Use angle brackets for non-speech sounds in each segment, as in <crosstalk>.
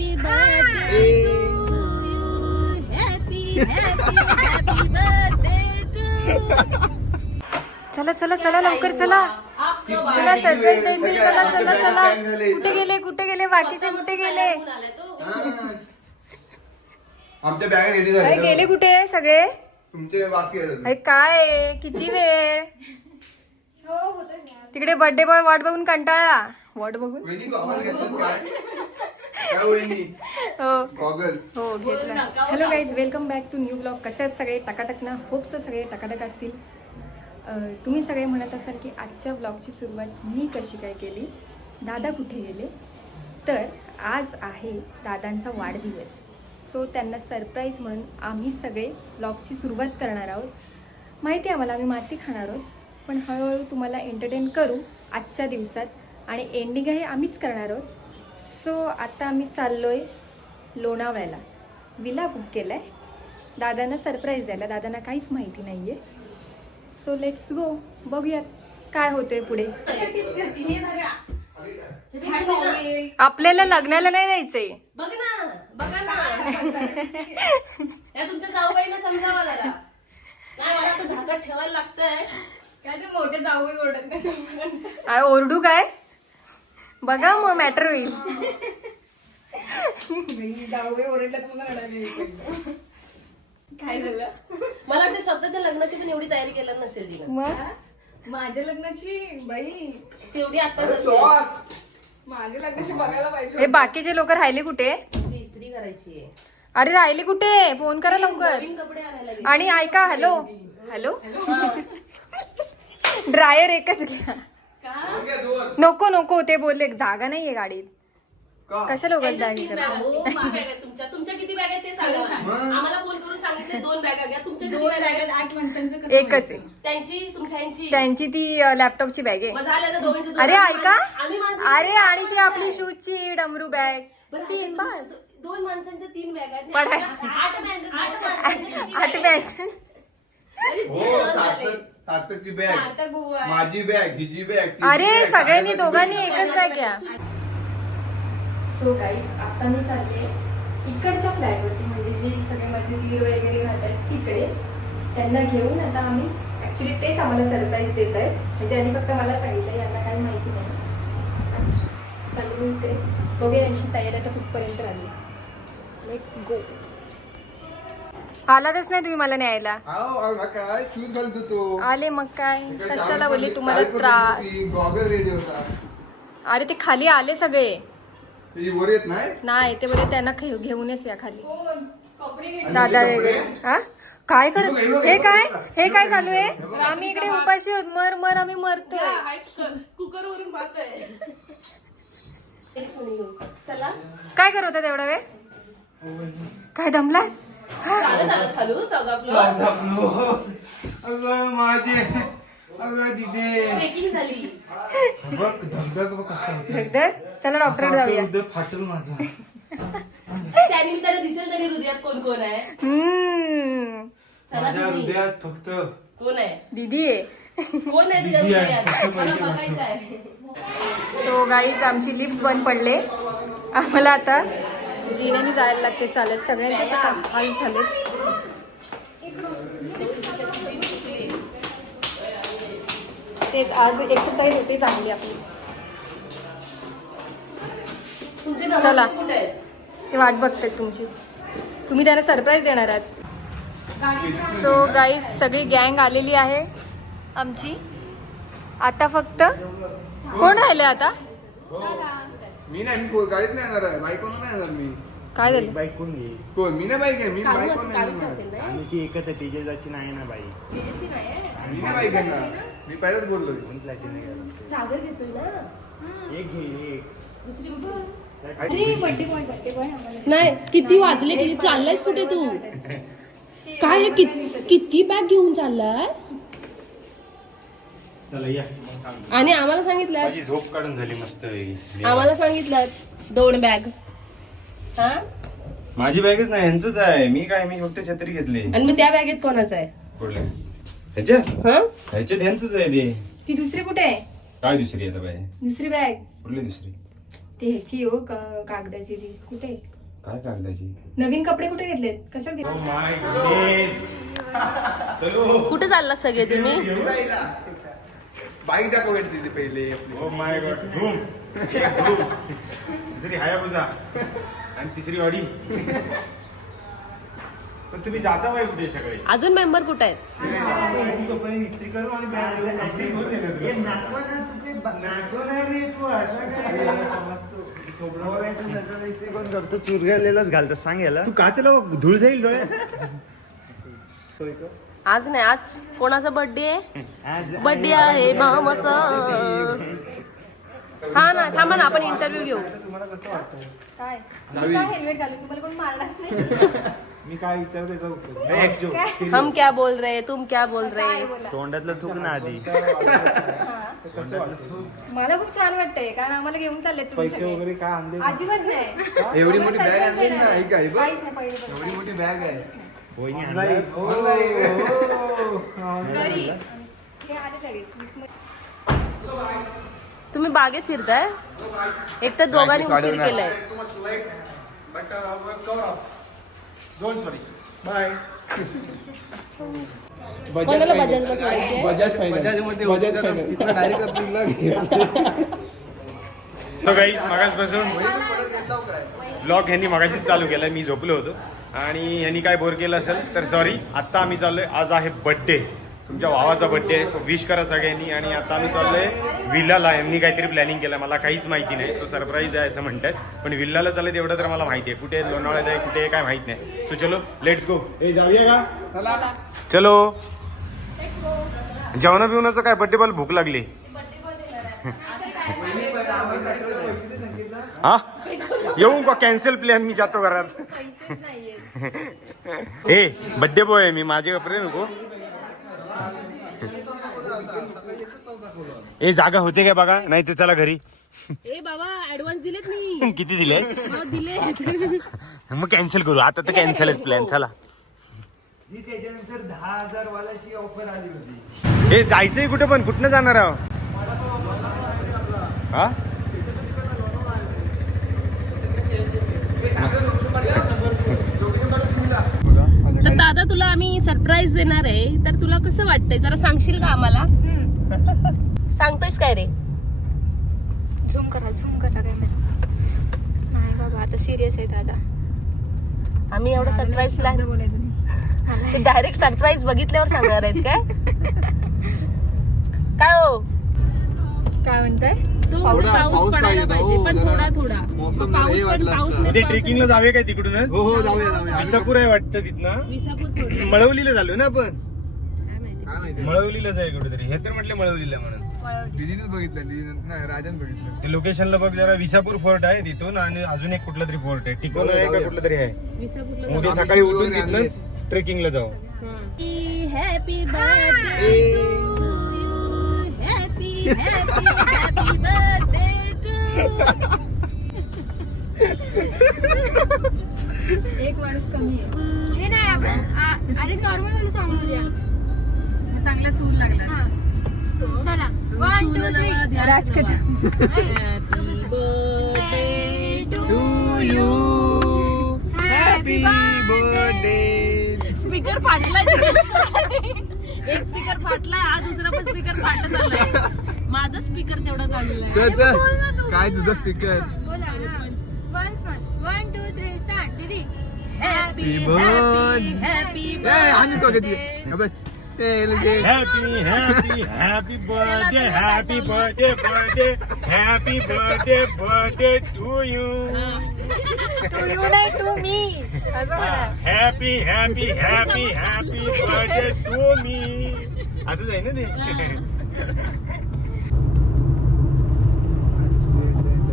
Happy birthday to you happy happy happy birthday to चला चला चला लवकर चला. चला सरप्राईज द्यायची चला चला चला कुठे गेले कुठे गेले? बाकीचे कुठे गेले? आमच्या बॅग रेडी अरे झाल्या गेले कुठे सगळे? तुमचे बाकी आहेत अरे काय? आहे? किती वेळ? तिकडे बर्थडे बॉय वाट बघून कंटाळला वाट बघून घेतात काय? हो. हो घेतला. Hello guys welcome back to new blog कसे आहेत सगळे? टकाटक ना? होप सगळे टकाटक असतील. तुम्ही सगळे म्हणत असाल की आजच्या ब्लॉगची सुरुवात मी कशी काय केली? दादा कुठे गेले? तर आज आहे दादांचा वाढदिवस. सो त्यांना सरप्राईज म्हणून आम्ही सगळे ब्लॉगची सुरुवात करणार आहोत. माहिती आहे आम्हाला आम्ही माती खाणार आहोत. पण हळूहळू तुम्हाला एंटरटेन करू आजच्या दिवसात. आणि एंडिंग आहे आम्हीच करणार आहोत. सो आता आम्ही चाललो आहे लोणावळ्याला. विला बुक केला आहे दादांना सरप्राईज द्यायला. दादांना काहीच माहिती नाही आहे सो लेट्स गो बघूयात काय होतंय पुढे. आपल्याला लग्नाला नाही जायचंय. बघ ना बघा ना. तुमच्या जाऊबाईला समजावा जरा. काय मला धाकट ठेवायला लागतंय. काय ते मोठे जाऊ ओढत नाही आ, ओरडू काय? बघा मग मॅटर होईल. काय झालं? मला वाटतं स्वतःच्या लग्नाची पण एवढी तयारी केलं नसेल तिनं. मग? माझ्या लग्नाची? बाई. तेवढी आता माझ्या लग्नाची बघायला पाहिजे हे बाकीचे लोक राहिले कुठे? तिची इस्त्री करायची आहे. अरे राहिले कुठे? फोन करा लवकर. नवीन कपडे आणायला गेली. आणि ऐका हॅलो. हॅलो. ड्रायर <laughs> एकच घ्या. नको नको ते बोलले जागा नाहीये गाडीत. का? कशाला उगाच त्यांच्या जागी तीन करता बॅगा. किती बॅग आहेत तुमच्या? तुमच्या किती बॅग आहेत ते सांगा. आम्हाला फोन करून सांगितले दोन बॅगा घ्या तुमच्या दोन बॅग आठ माणसांचं कसं एकच? आहे. त्यांची त्यांची ती लॅपटॉपची बॅग मग आहे. अरे ऐका. अरे? आणि ती आपली. शूजची डमरू बॅग ती बस. दोन माणसांच्या तीन बॅग आहेत. आठ बॅग आठ बॅग सार्थकची बॅग सार्थक भाऊ आहे. माझी बॅग हिची बॅग अरे सगळ्यांनी दोघांनी एकच बॅग घ्या. सो गाईज आता मी चालले इकडच्या फ्लॅटवरती म्हणजे जे सगळे माझे तीर वगैरे राहतात तिकडे. त्यांना घेऊन आता आम्ही ऍक्च्युली तेच आम्हाला सरप्राईज देत आहेत. म्हणजे यांनी फक्त मला सांगितलं यांना काही माहिती नाही. चालू मी इकडे बघूया यांची तयारी आता कुठपर्यंत राहिली. लेट्स गो आलातच नाही तुम्ही मला न्यायला. काय? शूज घालतो आले मग काय? कशाला बोलली? तुम्हाला त्रास. गॉगल रेडी होता. अरे ते खाली आले सगळे. त्याची वर येत नाही? नाही ते बोले त्यांना घेऊ- घेऊनच या खाली. कोण? कपडे घे. आणि दादा कपडे? हा काय कर हे हे हे हे काय? हे. हे काय चालू आहे? हे. आम्ही इकडे उपाशी आहोत. मर मर आम्ही मरतोय. कुकर वरून काय करत होता तेवढा वेळ? काय दमला चालू चौदा अगं माझे अगं दिदे. बघ धगधग बघ कसं. धगधग? चला असं डॉक्टर जाऊया. उद्या फाटल माझं. त्यानिमित्ताने दिसेल तरी हृदयात कोण कोण आहे? हम्म. चला माझ्या तुम्ही. हृदयात फक्त कोण आहे? दीदी आहे. कोण आहे तुझ्या दीदी आहे. हृदयात? असं मला पाहिजे बघायचं आहे. तो गाईज आमची लिफ्ट बंद पडले. आम्हाला आता जिन्याने जायला लागते चालत. सगळ्यांचे हाल झाले. तेच आज एक्सरसाइज होते चांगली आपली. तुमचे चला. ते वाट बघतात तुमची. तुम्ही त्यांना सरप्राईज देणार आहात. सो गाईज सगळी गँग आलेली आहे. आमची. आता फक्त कोण राहिले आता? हो. मी नाही मी को- गाडीत नाही येणार आहे. बाईक नाही येणार मी. काय झालं? बाईक कोण घे कोण? मी नाही बाईक आहे मी बाईक असेल- नाही आम्हीची एकच आहे तेजेजाची नाही ना बाई. मी नाही बाईक येणार मी पहिल्याच कोण प्लॅटिन नाही. सागर घेतोय ना? एक घे एक. दुसरी कुठं? नाही किती वाजले किती चाललायस कुठे तू? <laughs> काय हे कित- किती बॅग घेऊन चाललास? चला या. मग सांगतो. आणि आम्हाला सांगितलं. माझी झोप काढून झाली मस्त. आम्हाला सांगितलं दोन बॅग. हा? माझी बॅगच नाही यांचंच आहे. मी काय मी फक्त छत्री घेतली. आणि मग त्या बॅगेत कोणाचं आहे? कुठल्या ह्याच्यात? हा? ह्याच्यात यांचंच आहे ते. ती दुसरी कुठे आहे? काय दुसरी आता बाई? दुसरी बॅग. कुठली दुसरी? ती ह्याची हो का- कागदाची ती. कुठे काय कागदाची? नवीन कपडे कुठे घेतलेत? कशात घेतले <laughs> चलो. कुठे चालला सगळे तुम्ही? बाईक दाखव तिथे पहिले आपली. ओ माय गॉड धूम. धूम. दुसरी हायाबुजा. आणि तिसरी वाडी पण तुम्ही जाता बाई कुठे सगळे? अजून मेंबर कुठे आहेत? इस्त्री करू आणि bag घेऊन इस्त्री करून देणार तुला. करतो चुरगळलेलाच घालतो सांग याला. तू काचला धूळ जाईल डोळ्यात? आज नाही आज कोणाचा बर्थडे आहे? बर्थडे आहे. मामाचा हा ना थांबा ना आपण इंटरव्ह्यू घेऊ. काय? मी काय हेल्मेट घालून तुम्हाला कोण मारणार नाही? <laughs> मी काय विचारते हम क्या बोल रहे तुम क्या बोल रहे? तोंडातलं थुक ना आधी. <laughs> मला खूप छान वाटतंय कारण आम्हाला घेऊन चालले तुम्ही सगळे. काय आणले? अजिबात नाही. एवढी मोठी बॅग आणली ना पडलं. एवढी मोठी बॅग आहे. वहिनी आणला. घरी. हे आले लगेच. तुम्ही बागेत फिरताय? एक तर दोघांनी उशीर केलाय. कोणाला बजाजला सोडायची आहे? बजाज फायनान्स बजाज डायरेक्ट आपल्याला ब्लॉग ह्यांनी मगाशीच चालू केला मी झोपलो होतो. आणि ह्यांनी काय बोर केलं असेल तर सॉरी आत्ता आम्ही चाललोय. आज आहे बड्डे तुमच्या भावाचा बड्डे आहे सो विश करा सगळ्यांनी. आणि आता आम्ही चाललोय विल्लाला. यांनी काहीतरी प्लॅनिंग केलं मला काहीच माहिती नाही. सो सरप्राईज आहे असं म्हणतात. पण विल्लाला चालत एवढं तर मला माहिती आहे. कुठे आहे, लोणावळ्यात आहे कुठे आहे काय माहीत नाही. सो चलो लेट्स गो ए जाऊया का? चलो. जेवणा बिवणाचं काय? बड्डे बॉल भूक लागली. हा? येऊ का कॅन्सल प्लॅन मी जातो घरात. <laughs> ए बड्डे बॉय आहे मी माझे कपडे नको. <laughs> ए जागा होते काय बघा नाही तर चला घरी. ए बाबा ऍडव्हान्स दिलेत मी. <laughs> किती दिले हो, दिले मग कॅन्सल करू आता तर कॅन्सलच प्लॅन चला. ही त्याच्यानंतर दहा हजार वालाची ऑफर आली होती. ए जायचंय कुठे पण कुठनं जाणार आहो? हा? तर दादा तुला आम्ही सरप्राईज देणार आहे. तर तुला कसं वाटतंय? जरा सांगशील का आम्हाला? सांगतोयस काय रे? झूम करा झूम करा काय नाही बाबा आता सिरियस आहे दादा. आम्ही एवढं सरप्राईज प्लॅन बोलायचं डायरेक्ट सरप्राईज बघितल्यावर सांगणार आहेत काय? <laughs> काय हो? काय म्हणताय? तो पाऊस पाऊस पडायला पाहिजे, हो, पण थोडा थोडा. मग पाऊस पण पाऊस. नाही ट्रेकिंगला जाऊया काय तिकडूनच? हो हो जाऊया जाऊया. विसापूर आहे वाटतं तिथनं? विसापूर थोडं. मळवलीला झालो ना आपण? काय माहिती. काय माहिती? मळवलीला जाय कुठेतरी. हे तर म्हटलं मळवलीला म्हणून. दिदीनेच बघितलं दिदीनं नाही राजान बघितलं. ते लोकेशनला बघ जरा विसापूर फोर्ट आहे तिथून आणि अजून एक कुठला तरी फोर्ट आहे. टिकोन आहे का कुठला तरी आहे? विसापूरला उद्या सकाळी उठून तिथनंच ट्रेकिंगला जाऊ. हॅपी बर्थडे एक माणूस कमी आहे. हे नाही आपण अरे नॉर्मल वाला सॉंग बोलूया चांगला सूर लागला चला. One two three राजकथा happy birthday to you happy birthday speaker फाटलाय. <laughs> एक स्पीकर फाटलाय हा दुसरा पण स्पीकर फाटत आलाय. <laughs> माझा स्पीकर तेवढा चाललेला आहे. तर तर काय तुझा स्पीकर बोला once one two three start दीदी हॅपी Happy हॅपी ए आणि तो किती अबे ते लगे happy happy happy birthday happy birthday birthday happy birthday birthday to you to you नाही टू मी असं म्हणा happy happy happy happy birthday to मी असंच आहे ना ते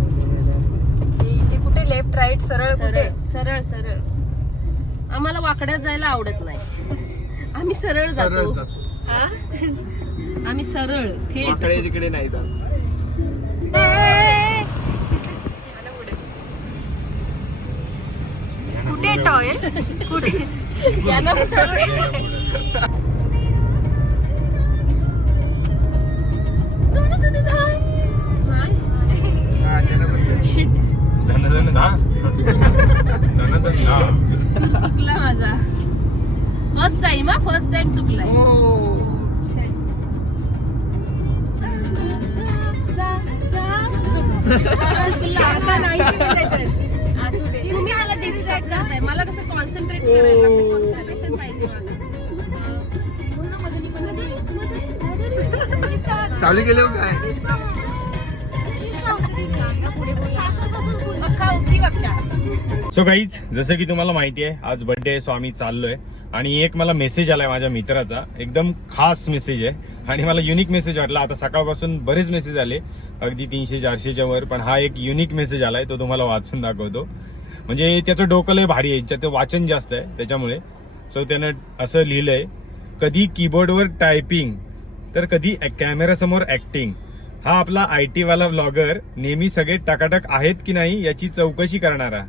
हे इथे कुठे लेफ्ट राईट सरळ कुठे? सरळ सरळ सरळ. आम्हाला वाकड्यात जायला आवडत नाही. <laughs> आम्ही सरळ जातो. आम्ही सरळ थेट वाकडे तिकडे नाही जात. कुठे टॉय? कुठे? याला <laughs> सूर चुकला माझा. फर्स्ट टाइम हा? फर्स्ट टाइम चुकलाय. तुम्ही मला डिस्ट्रॅक्ट करताय मला कसं कॉन्सन्ट्रेट करायला पाहिजे चालू केलं काय सो गाईज जसं की तुम्हाला माहिती आहे आज बर्थडे आहे सो आम्ही चाललोय. आणि एक मला मेसेज आलाय माझ्या मित्राचा. एकदम खास मेसेज आहे. आणि मला युनिक मेसेज वाटला. आता सकाळपासून बरेच मेसेज आले. अगदी तीनशे चारशेच्या वर. पण हा एक युनिक मेसेज आलाय तो तुम्हाला वाचून दाखवतो. म्हणजे त्याचं डोकं भारी आहे. त्याचं वाचन जास्त आहे त्याच्यामुळे. सो त्यानं असं लिहिलंय कधी कीबोर्डवर टायपिंग तर कधी कॅमेऱ्यासमोर ऍक्टिंग हा आपला आय टी वाला व्लॉगर नेहमी सगळे टकाटक आहेत की नाही याची चौकशी करणारा.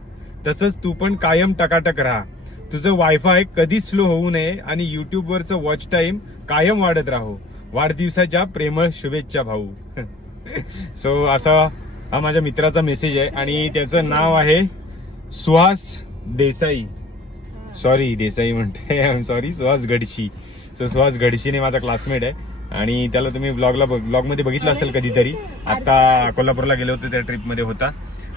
तसंच तू पण कायम टकाटक राहा. तुझं वायफाय कधीच स्लो होऊ नये आणि युट्यूबवरचं वॉच टाइम कायम वाढत राहो. वाढदिवसाच्या प्रेमळ शुभेच्छा भाऊ. <laughs> सो असा हा माझ्या मित्राचा मेसेज आहे आणि त्याचं नाव आहे सुहास देसाई. सॉरी देसाई म्हणते. I am sorry Suhas Gadshi. So Suhas गडशीने माझा क्लासमेट आहे. आणि त्याला तुम्ही ब्लॉगला ब्लॉगमध्ये बघितलं असेल कधीतरी. आता कोल्हापूरला गेलो होतो त्या ट्रिपमध्ये होता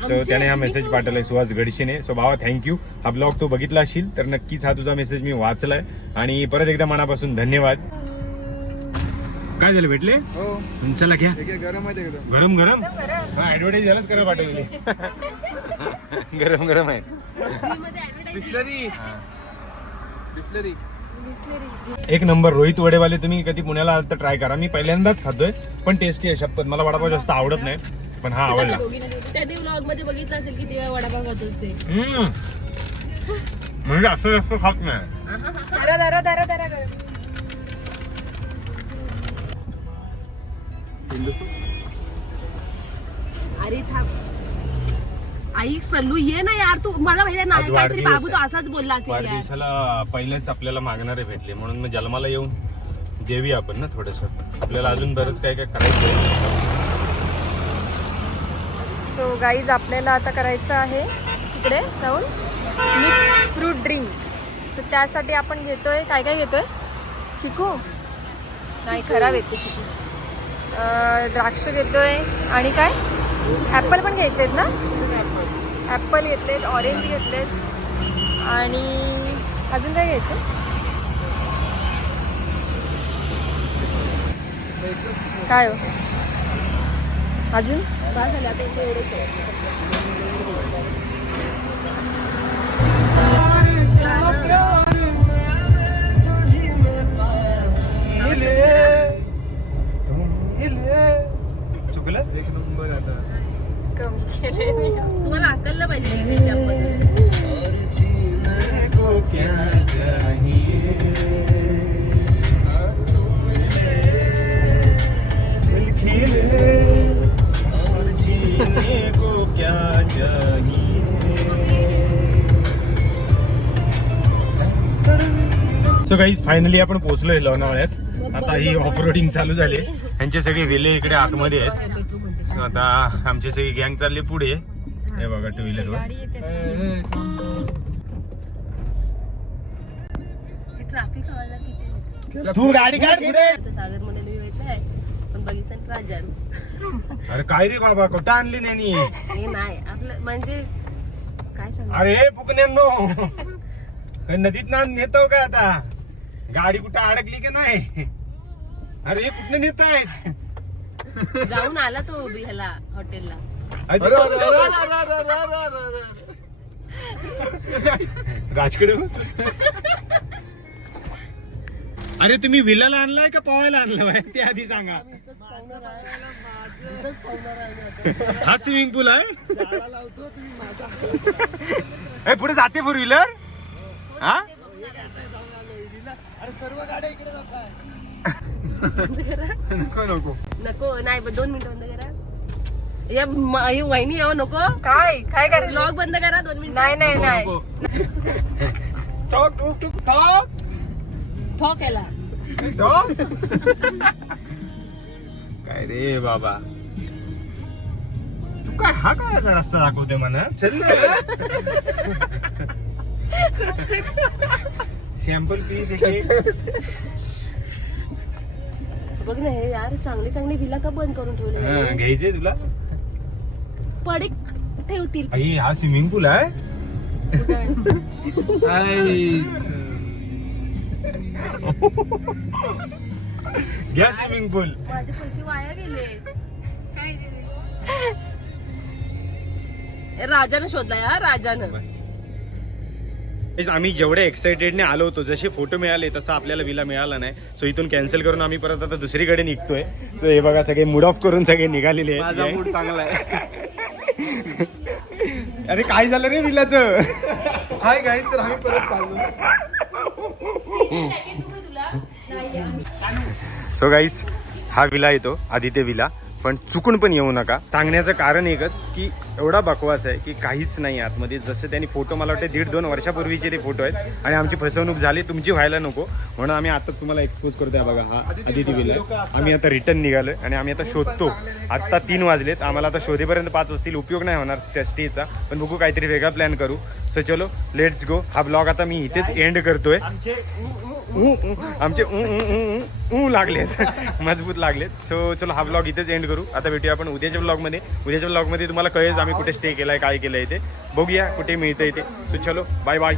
सो त्याने हा मेसेज पाठवलाय सुहास गडशीने. सो भावा थँक्यू हा ब्लॉग तू बघितला असशील तर नक्कीच हा तुझा मेसेज मी वाचलाय. आणि परत एकदा मनापासून धन्यवाद. काय झालं भेटले? हो. चला घ्या. गरम आहे एकदम गरम गरम? ऍडव्हर्टाईज झालंच करा पाठवली <laughs> गरम गरम आहे. एक नंबर रोहित वडेवाले तुम्ही कधी पुण्याला आलात तर ट्राय करा. मी पहिल्यांदाच खातोय पण टेस्टी आहे शपथ. मला वडापाव जास्त आवडत नाही पण हा आवडला. दोघींना देऊ. त्यांनी व्लॉगमध्ये बघितलं असेल की ते वडापाव खात असते हम्म. म्हणजे असं जास्त खात नाही. अरे थांब. आई प्रल्लू ये ना यार तू. मला माहिती आहे ना आज काहीतरी वाढदिवस बाबू तो आहे. असाच बोलला असेल यार. वाढदिवसाला पहिलेच आपल्याला मागणारे भेटले म्हणून मग जन्माला येऊन देऊया आपण ना थोडस. आपल्याला अजून बरंच काय काय करायचं आहे सो गाईज आपल्याला आता करायचं आहे तिकडे जाऊन मिक्स फ्रूट ड्रिंक तर त्यासाठी आपण घेतोय काय काय घेतोय? चिकू? नाही खराब येते चिकू. अं, द्राक्ष घेतोय. आणि काय? ॲपल पण घ्यायचे आहेत ना? ॲपल घेतलेत ऑरेंज घेतलेत. आणि अजून काय घ्यायचं? काय हो? अजून? बस झालं आता इथे एवढेच. चुकलं? एक नंबर आता. कमी केले मी. तुम्हाला पाहिजे सो गाईज फायनली आपण पोहोचलोय लोणावळ्यात. आता ही ऑफ रोडिंग चालू झाली. <laughs> यांचे सगळे वेले इकडे आतमध्ये आहेत. आता आमची सगळी गँग चालली पुढे. हे बघा टू व्हीलर वर. ट्रॅफिक किती? तू गाडी काढ पुढे. सागर आहे पण बघितलं अरे काय रे बाबा कुठं आणली नाही हे नाही आपलं म्हणजे काय सांग? अरे फुकण्यांनो. काय नदीत ना नेतो का आता? गाडी कुठं अडकली की नाही? अरे कुठं नेत आहेत जाऊन आला तो ह्याला हॉटेलला राजकडे अरे तुम्ही विलाला आणलाय का पवायला आणलाय ते आधी सांगा हा स्विमिंग पूल आहे पुढे जाते फोर व्हीलर हा सर्व गाड्या इकडे जातात नको नको. नको नाही ब- दोन मिनिटं बंद करा. या म- ही वहिनी यावं नको. काय? काय करायचं ब्लॉग बंद करा दोन मिनिटं. नाही नाही नाही. टॉक टूक टूक टॉक ठोक याला. टॉक काय रे बाबा? काय हा काय असा रस्ता दाखवते मला? चल सॅम्पल पीस बघ ना हे यार चांगली चांगली विला का बंद करून ठेवले घ्यायचे तुला? पडीक ठेवतील. आई हा स्विमिंग पूल आहे? घ्या स्विमिंग पूल माझे पैसे वाया गेले. ए, राजानं शोधलाय हा राजानं. आम्ही जेवढ्या एक्साइटेडने आलो होतो जसे फोटो मिळाले तसं आपल्याला विला मिळाला नाही. सो इथून कॅन्सल करून आम्ही परत आता दुसरीकडे निघतोय. सो हे बघा सगळे मूड ऑफ करून सगळे निघालेले माझा मूड चांगला आहे. <laughs> अरे काय झालं रे विलाचं हाय गाईच तर आम्ही परत चाललो. सो गाईज हा विला येतो आदित्य विला पण चुकून पण येऊ नका. सांगण्याचं कारण एकच की एवढा बकवास आहे की काहीच नाही आतमध्ये. जसं त्यांनी फोटो मला वाटते दीड दोन वर्षापूर्वीचे ते फोटो आहेत. आणि आमची फसवणूक झाली तुमची व्हायला नको. म्हणून आम्ही आता तुम्हाला एक्सपोज करतोय बघा हा आदित्य विला. आम्ही आता रिटर्न निघालोय आणि आम्ही आता शोधतो. आत्ता तीन वाजलेत. आम्हाला आता शोधेपर्यंत पाच वाजतील. उपयोग नाही होणार त्या स्टेचा पण बघू काहीतरी वेगळा प्लॅन करू. सो चलो लेट्स गो हा ब्लॉग आता मी इथेच एंड करतोय. ऊ, ऊ, आमचे ऊ, ऊ, ऊ, ऊ, ऊ लागलेत. <laughs> मजबूत लागलेत. सो चलो हा ब्लॉग इथेच एंड करू. आता भेटूया आपण उद्याच्या ब्लॉगमध्ये उद्याच्या ब्लॉगमध्ये तुम्हाला कळेल आम्ही कुठे स्टे केलाय काय केलंय ते बघूया कुठे मिळतं ते. सो चलो बाय बाय